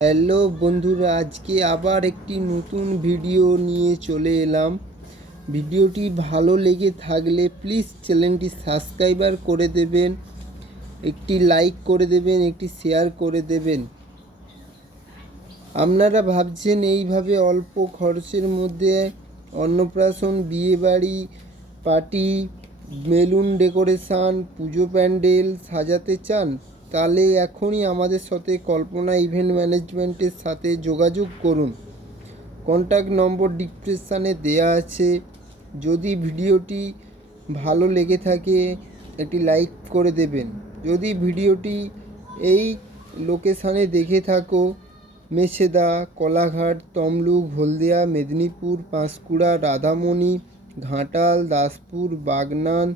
Hello বন্ধুরা, আজকে আবার একটি নতুন ভিডিও নিয়ে চলে এলাম। ভিডিওটি ভালো লেগে থাকলে প্লিজ চ্যানেলটি সাবস্ক্রাইবার করে দেবেন, একটি লাইক করে দেবেন, একটি শেয়ার করে দেবেন। আপনারা ভাবছেন এইভাবে অল্প খরচের মধ্যে অন্নপ্রাশন, বিয়েবাড়ি, পার্টি, বেলুন ডেকোরেশন, পুজো প্যান্ডেল সাজাতে চান? তাহলে এখনই আমাদের সাথে কল্পনা ইভেন্ট ম্যানেজমেন্টের সাথে যোগাযোগ করুন। কন্ট্যাক্ট নম্বর ডিসক্রিপশানে দেওয়া আছে। যদি ভিডিওটি ভালো লেগে থাকে একটি লাইক করে দেবেন। যদি ভিডিওটি এই লোকেশানে দেখে থাকো, মেছেদা, কোলাঘাট, তমলুক, হলদিয়া, মেদিনীপুর, পাঁশকুড়া, রাধামণি, ঘাটাল, দাসপুর, বাগনান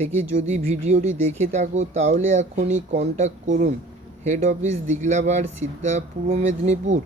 থেকে যদি ভিডিওটি দেখে থাকো তাহলে এখনই কন্ট্যাক্ট করুন। হেড অফিস দিগলাবাড়, সিদ্ধা, পূর্ব মেদিনীপুর।